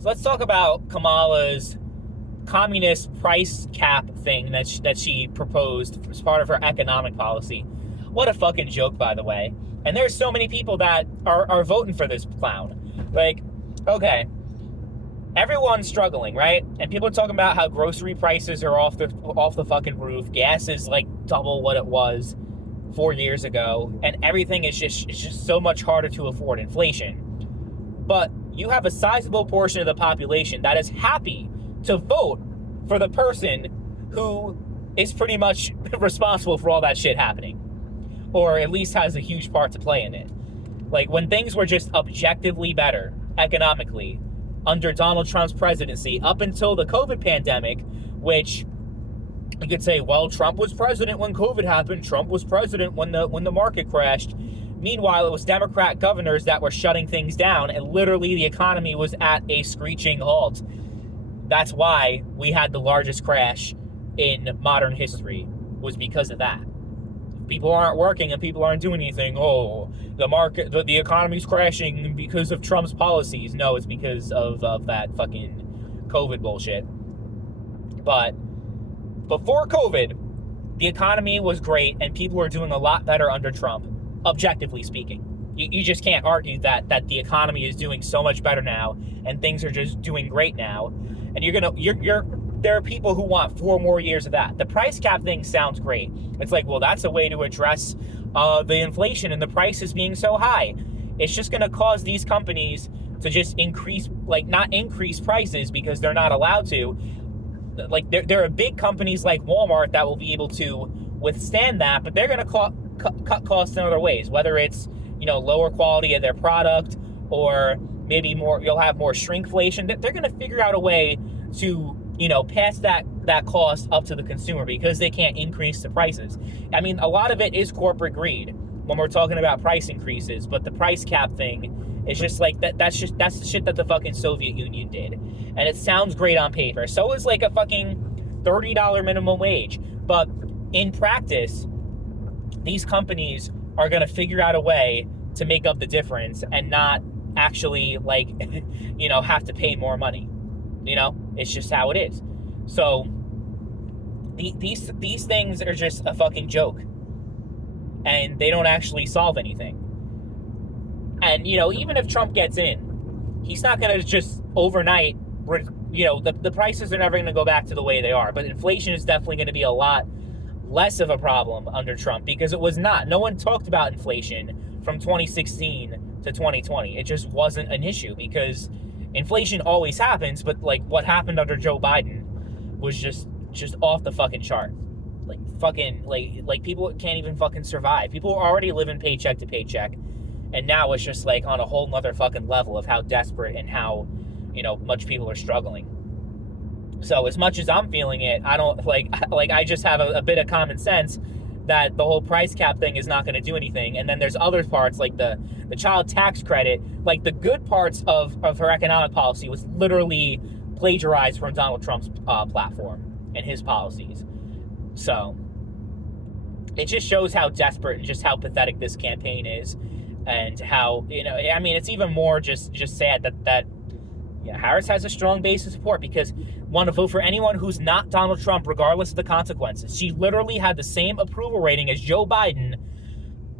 So let's talk about Kamala's communist price cap thing that she proposed as part of her economic policy. What a fucking joke, by the way. And there's so many people that are voting for this clown. Like, okay, everyone's struggling, right? And people are talking about how grocery prices are off the fucking roof. Gas is like double what it was 4 years ago, and everything is just so much harder to afford. Inflation. But you have a sizable portion of the population that is happy to vote for the person who is pretty much responsible for all that shit happening, or at least has a huge part to play in it. Like, when things were just objectively better economically under Donald Trump's presidency up until the COVID pandemic, which you could say, well, Trump was president when COVID happened. Trump was president when the market crashed. Meanwhile, it was Democrat governors that were shutting things down, and literally the economy was at a screeching halt. That's why we had the largest crash in modern history, was because of that. People aren't working and people aren't doing anything. Oh, the economy's crashing because of Trump's policies. No, it's because of that fucking COVID bullshit. But before COVID, the economy was great and people were doing a lot better under Trump, objectively speaking. You just can't argue that the economy is doing so much better now and things are just doing great now. And there are people who want 4 more years of that. The price cap thing sounds great. It's like, well, that's a way to address the inflation and the prices being so high. It's just going to cause these companies to just not increase prices because they're not allowed to. Like, there are big companies like Walmart that will be able to withstand that, but they're going to cut costs in other ways, whether it's, lower quality of their product, or maybe you'll have more shrinkflation. They're going to figure out a way to, pass that cost up to the consumer because they can't increase the prices. I mean, a lot of it is corporate greed when we're talking about price increases, but the price cap thing is just like that's the shit that the fucking Soviet Union did. And it sounds great on paper. So is like a fucking $30 minimum wage. But in practice, these companies are going to figure out a way to make up the difference and not actually have to pay more money. It's just how it is. So these things are just a fucking joke, and they don't actually solve anything. And even if Trump gets in, he's not going to just overnight. The prices are never going to go back to the way they are. But inflation is definitely going to be a lot less of a problem under Trump, because it was not. No one talked about inflation from 2016 to 2020. It just wasn't an issue because inflation always happens, but what happened under Joe Biden was just off the fucking chart. People can't even fucking survive. People are already living paycheck to paycheck, and now it's just on a whole nother fucking level of how desperate and how much people are struggling. So as much as I'm feeling it, I don't I just have a bit of common sense that the whole price cap thing is not going to do anything. And then there's other parts like the child tax credit. The good parts of her economic policy was literally plagiarized from Donald Trump's platform and his policies. So it just shows how desperate and just how pathetic this campaign is, and how it's even more just sad that Harris has a strong base of support, because want to vote for anyone who's not Donald Trump regardless of the consequences. She literally had the same approval rating as Joe Biden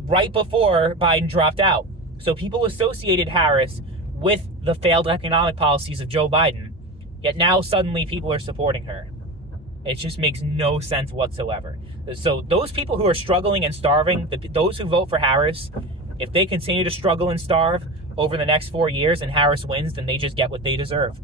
right before Biden dropped out. So people associated Harris with the failed economic policies of Joe Biden, yet now suddenly people are supporting her. It just makes no sense whatsoever. So those people who are struggling and starving, those who vote for Harris, if they continue to struggle and starve over the next 4 years and Harris wins, then they just get what they deserve.